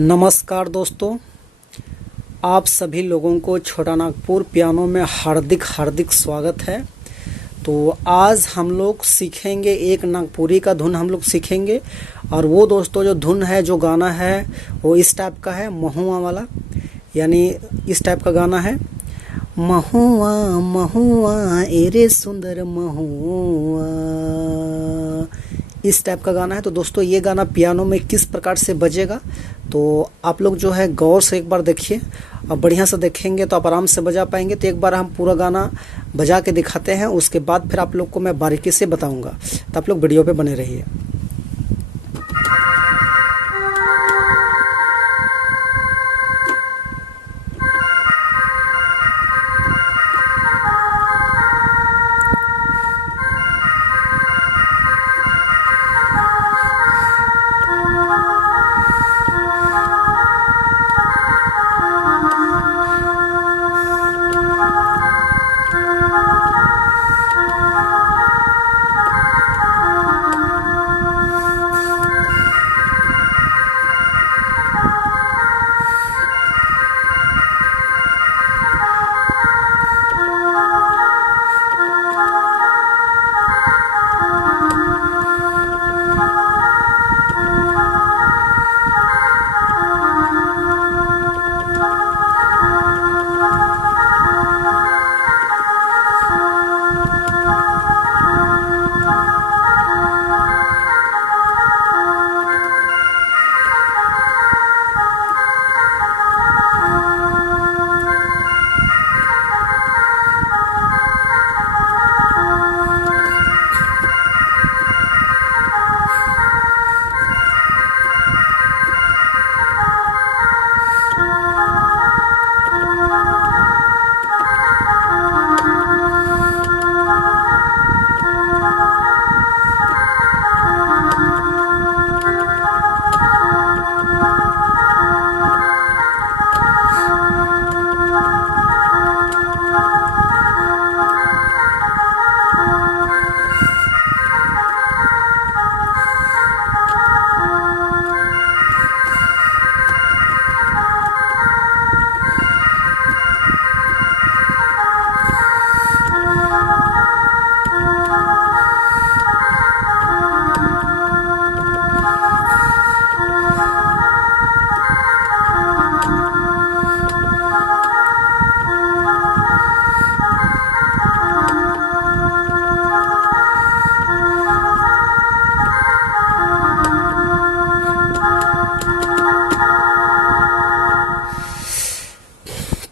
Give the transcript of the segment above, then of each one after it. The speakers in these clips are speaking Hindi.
नमस्कार दोस्तों, आप सभी लोगों को छोटा नागपुर पियानो में हार्दिक हार्दिक स्वागत है। तो आज हम लोग सीखेंगे एक नागपुरी का धुन हम लोग सीखेंगे। और वो दोस्तों जो धुन है, जो गाना है वो इस टाइप का है, महुआ वाला, यानी इस टाइप का गाना है। महुआ महुआ एरे सुंदर महुआ, इस टाइप का गाना है। तो दोस्तों ये गाना पियानो में किस प्रकार से बजेगा तो आप लोग जो है गौर से एक बार देखिए, और बढ़िया से देखेंगे तो आप आराम से बजा पाएंगे। तो एक बार हम पूरा गाना बजा के दिखाते हैं, उसके बाद फिर आप लोग को मैं बारीकी से बताऊंगा। तो आप लोग वीडियो पे बने रहिए।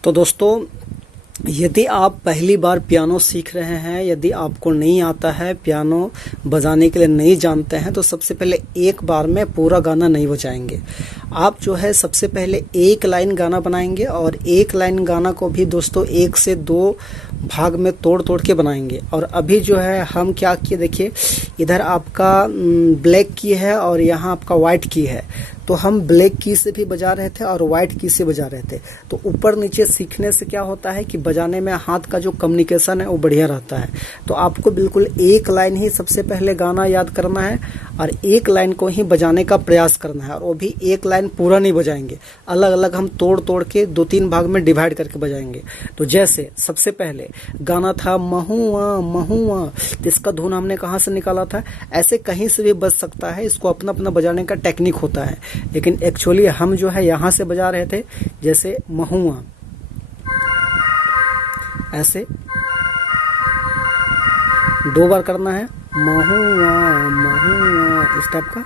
तो दोस्तों, यदि आप पहली बार पियानो सीख रहे हैं, यदि आपको नहीं आता है, पियानो बजाने के लिए नहीं जानते हैं, तो सबसे पहले एक बार में पूरा गाना नहीं बजाएंगे। आप जो है सबसे पहले एक लाइन गाना बनाएंगे, और एक लाइन गाना को भी दोस्तों 1 से 2 भाग में तोड़ तोड़ के बनाएंगे। और अभी जो है हम क्या किए, देखिए इधर आपका ब्लैक की है और यहाँ आपका व्हाइट की है। तो हम ब्लैक की से भी बजा रहे थे और व्हाइट की से बजा रहे थे। तो ऊपर नीचे सीखने से क्या होता है कि बजाने में हाथ का जो कम्युनिकेशन है वो बढ़िया रहता है। तो आपको बिल्कुल एक लाइन ही सबसे पहले गाना याद करना है और एक लाइन को ही बजाने का प्रयास करना है। और वो भी एक लाइन पूरा नहीं बजाएंगे, अलग अलग हम तोड़ तोड़ के 2-3 भाग में डिवाइड करके बजाएंगे। तो जैसे सबसे पहले गाना था महुआ महुआ, तो इसका धुन हमने कहाँ से निकाला था, ऐसे कहीं से भी बज सकता है। इसको अपना अपना बजाने का टेक्निक होता है, लेकिन एक्चुअली हम जो है यहां से बजा रहे थे। जैसे महुआ, ऐसे 2 बार करना है, महुआ महुआ, इस टाइप का।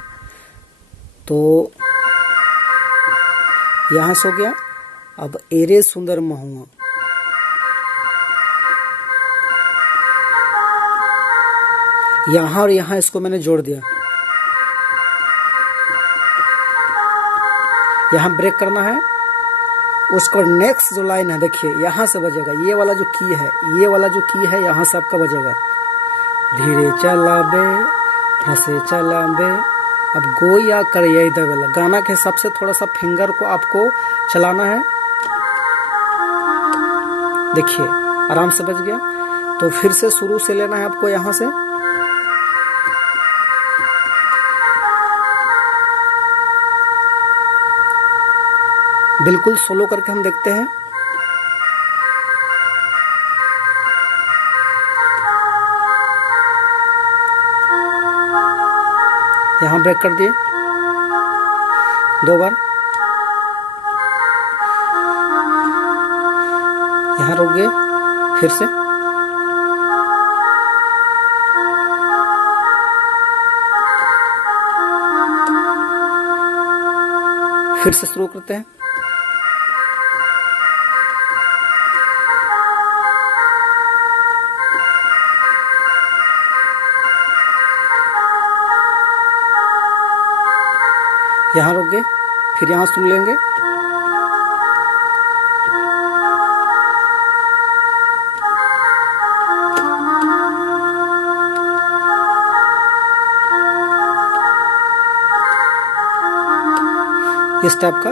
तो यहां से हो गया। अब एरे सुंदर महुआ, यहां और यहां इसको मैंने जोड़ दिया। यहाँ ब्रेक करना है। उसको नेक्स्ट जो लाइन है, देखिए यहाँ से बजेगा, ये वाला जो की है, ये वाला जो की है यहाँ से आपका बजेगा। धीरे चला बे हंसे चला बे, अब गो या कर यही दबेला। गाना के हिसाब से थोड़ा सा फिंगर को आपको चलाना है। देखिए आराम से बज गया। तो फिर से शुरू से लेना है आपको यहाँ से। बिल्कुल सोलो करके हम देखते हैं। यहाँ ब्रेक कर दिए 2 बार, यहाँ रुक गए, फिर से शुरू करते हैं। यहाँ रुक गए, फिर यहाँ सुन लेंगे। इस टाइप का।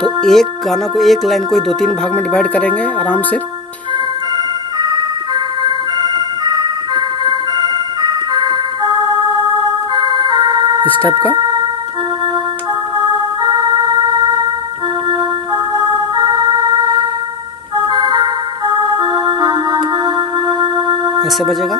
तो एक गाना को, एक लाइन को 2-3 भाग में डिवाइड करेंगे आराम से। इस टाइप का। ऐसे बजेगा।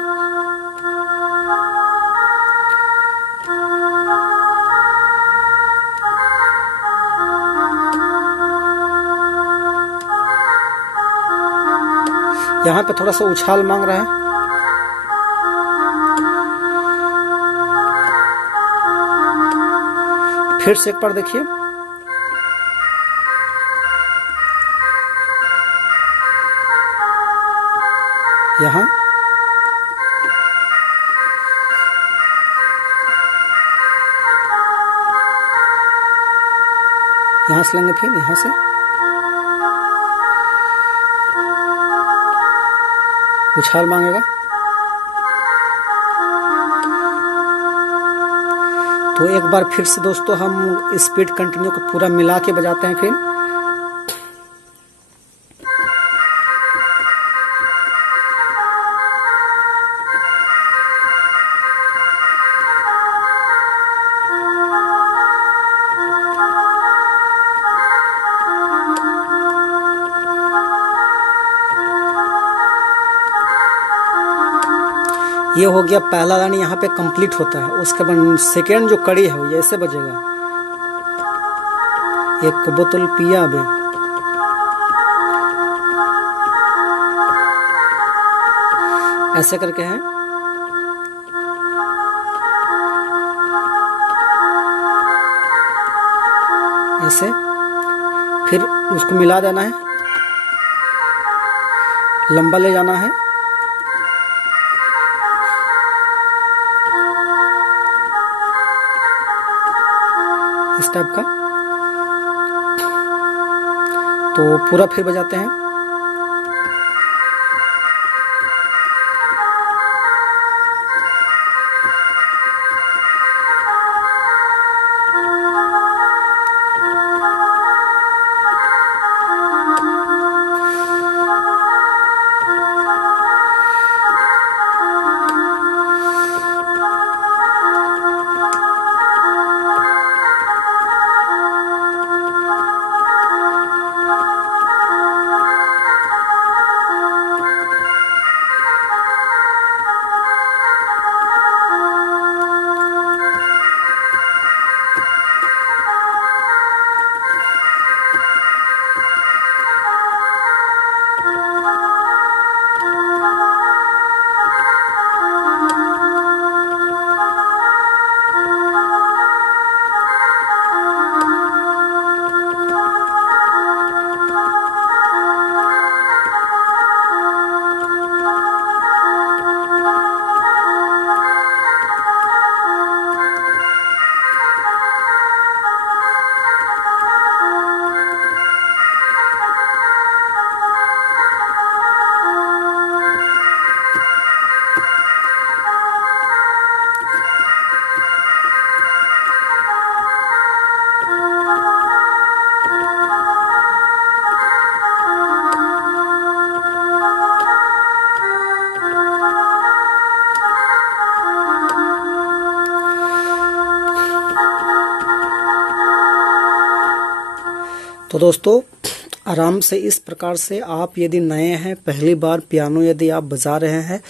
यहाँ पे थोड़ा सा उछाल मांग रहा है। फिर से एक बार देखिए। यहाँ से लेंगे, फिर यहाँ से उछाल मांगेगा। तो एक बार फिर से दोस्तों हम स्पीड कंटिन्यू को पूरा मिला के बजाते हैं। फिर ये हो गया पहला लाइन, यहाँ पे कंप्लीट होता है। उसके बाद सेकेंड जो कड़ी है वो ऐसे बजेगा। एक बोतल पिया बे, ऐसे करके है। ऐसे फिर उसको मिला देना है, लंबा ले जाना है। इस टाइप का। तो पूरा फिर बजाते हैं। तो दोस्तों आराम से इस प्रकार से आप यदि नए हैं, पहली बार पियानो यदि आप बजा रहे हैं,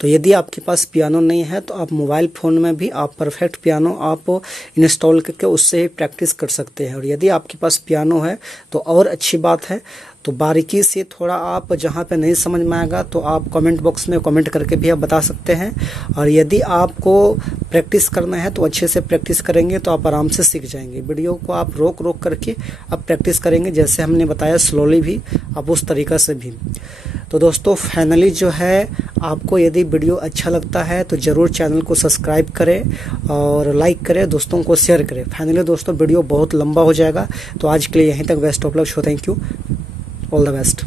तो यदि आपके पास पियानो नहीं है तो आप मोबाइल फ़ोन में भी आप परफेक्ट पियानो आप इंस्टॉल करके उससे ही प्रैक्टिस कर सकते हैं। और यदि आपके पास पियानो है तो और अच्छी बात है। तो बारीकी से थोड़ा आप जहाँ पे नहीं समझ में आएगा तो आप कमेंट बॉक्स में कमेंट करके भी आप बता सकते हैं। और यदि आपको प्रैक्टिस करना है तो अच्छे से प्रैक्टिस करेंगे तो आप आराम से सीख जाएंगे। वीडियो को आप रोक रोक करके आप प्रैक्टिस करेंगे, जैसे हमने बताया स्लोली भी, आप उस तरीक़ा से भी। तो दोस्तों फाइनली जो है, आपको यदि वीडियो अच्छा लगता है तो ज़रूर चैनल को सब्सक्राइब करें और लाइक करें, दोस्तों को शेयर करें। फाइनली दोस्तों वीडियो बहुत लंबा हो जाएगा, तो आज के लिए यहीं तक। Best of luck, show, thank you, all the best.